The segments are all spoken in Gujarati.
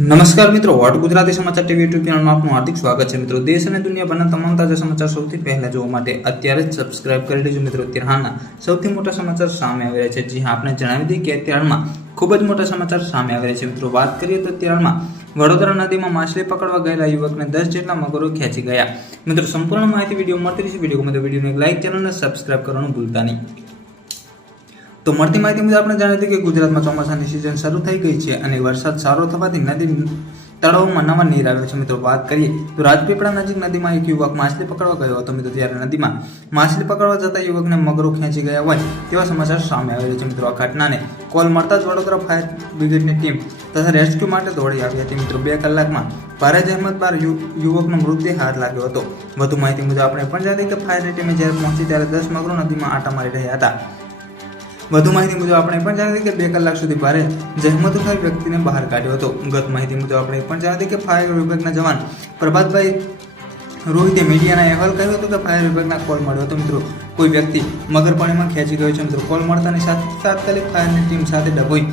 નમસ્કાર મિત્રો, વોટ ગુજરાતી સમાચાર ટીવી યુટ્યુબ ચેનલમાં આપનું હાર્દિક સ્વાગત છે. મિત્રો, દેશ અને દુનિયાભરના તમામ તાજા સમાચાર સૌથી પહેલા જોવા માટે અત્યારે જ સબસ્ક્રાઇબ કરી લેજો મિત્રો. ત્યારના સૌથી મોટા સમાચાર સામે આવી રહ્યા છે, જી હા આપણે જણાવી દઈએ કે ત્યારમાં ખૂબ જ મોટા સમાચાર સામે આવી રહ્યા છે. મિત્રો, વાત કરીએ તો ત્યારમાં વડોદરા નદીમાં માછલી પકડવા ગયેલા યુવકને દસ જેટલા મગરો ખેંચી ગયા. મિત્રો, સંપૂર્ણ માહિતી વીડિયો મળતી રહેશે. વીડિયો ગમે તો વિડીયોને લાઇક ચેનલને સબસ્ક્રાઇબ કરવાનું ભૂલતા નહીં. તો મળતી માહિતી મુજબ આપણે જાણી હતી કે ગુજરાતમાં ચોમાસાની સિઝન શરૂ થઈ ગઈ છે અને વરસાદ સારો થવાથી નદી તળાવોમાં નવા નીર આવ્યો છે. મિત્રો, વાત કરીએ તો રાજપીપળા નજીક નદીમાં એક યુવક માછલી પકડવા ગયો હતો. મિત્રો, ત્યારે નદીમાં માછલી પકડવા જતા યુવકને મગરો ખેંચી ગયા હોય તેવા સમાચાર સામે આવેલો છે. મિત્રો, આ ઘટનાને કોલ મળતા જ વડોદરા ફાયર બ્રિગેડની ટીમ તથા રેસ્ક્યુ માટે દોડી આવી હતી. મિત્રો, બે કલાકમાં ભારે જહેમત બાર યુવકનો મૃતદેહ હાથ લાગ્યો હતો. વધુ માહિતી મુજબ આપણે પણ જાણી કે ફાયરની ટીમે જ્યારે પહોંચી ત્યારે દસ મગરો નદીમાં આંટા મારી રહ્યા હતા. વધુ માહિતી મુજબ આપણે પણ જાણી કે બે કલાક સુધી ભારે જહેમત ઉઠાવી વ્યક્તિને બહાર કાઢ્યો હતો. ગત માહિતી મુજબ આપણે પણ જાણી કે ફાયર વિભાગના જવાન પ્રભાતભાઈ રોહિતે મીડિયાના અહેવાલ કહ્યું હતું કે ફાયર વિભાગના કોલ મળ્યો હતો. મિત્રો, કોઈ વ્યક્તિ મગર પાણીમાં ખેંચી ગયો છે, મિત્રો, કોલ મળતાની સાથે તાત્કાલિક ફાયરની ટીમ સાથે ડભોઈ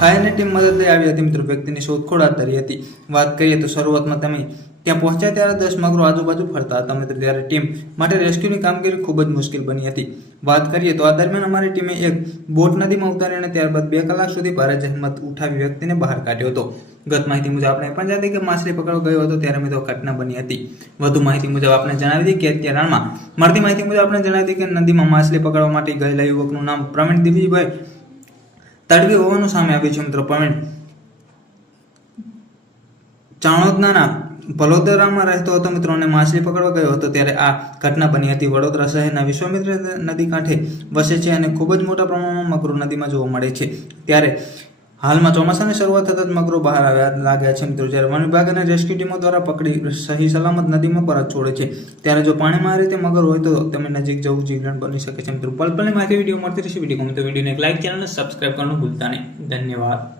ફાયરની ટીમ મદદ લઈ આવી હતી. મિત્રો, વ્યક્તિની શોધખોળ હાથ ધરી હતી. વાત કરીએ તો શરૂઆતમાં તમે ત્યાં પહોંચ્યા ત્યારે દસ મગરો આજુબાજુ ફરતા હતા. મિત્રો ત્યારે ટીમ માટે રેસ્ક્યુની કામગીરી ખૂબ જ મુશ્કેલ બની હતી. વાત કરીએ તો આ દરમિયાન અમારી ટીમે એક બોટ નદીમાં ઉતારીને ત્યારબાદ બે કલાક સુધી ભારે જહેમત ઉઠાવી વ્યક્તિને બહાર કાઢ્યો હતો. ગત માહિતી મુજબ આપણે પણ જાણીએ કે માછલી પકડવા ગયો હતો ત્યારે મિત્રો ઘટના બની હતી. વધુ માહિતી મુજબ આપણે જણાવી દઈએ કે હાલમાં મળતી માહિતી મુજબ આપણે જણાવી દઈએ કે નદીમાં માછલી પકડવા માટે ગયેલા યુવકનું નામ પ્રવીણ દિવ્યભાઈ તડવી હોવાનું સામે આવ્યું છે મિત્રો. પ્રવીણ ચાણોદના પલોદરામાં રહેતો હતો મિત્રો અને માછલી પકડવા ગયો હતો, ત્યારે આ ઘટના બની હતી. વડોદરા શહેરના વિશ્વામિત્ર નદી કાંઠે વસે છે અને ખૂબ જ મોટા પ્રમાણમાં મકરો નદીમાં જોવા મળે છે. ત્યારે હાલમાં ચોમાસાની શરૂઆત થતાં જ મગરો બહાર આવ્યા લાગ્યા છે મિત્રો, જ્યારે વન વિભાગ અને રેસ્ક્યુ ટીમો દ્વારા પકડી સહી સલામત નદીમાં પરત છોડે છે. ત્યારે જો પાણીમાં આ રીતે મગર હોય તો તમે નજીક જવું જીવન બની શકે છે. મિત્રો પલપલની માહિતી વીડિયો મળતી રહેશે. વીડિયો ગમે તો વિડીયોને એક લાઇક ચેનલને સબસ્ક્રાઇબ કરવાનું ભૂલતા નહીં. ધન્યવાદ.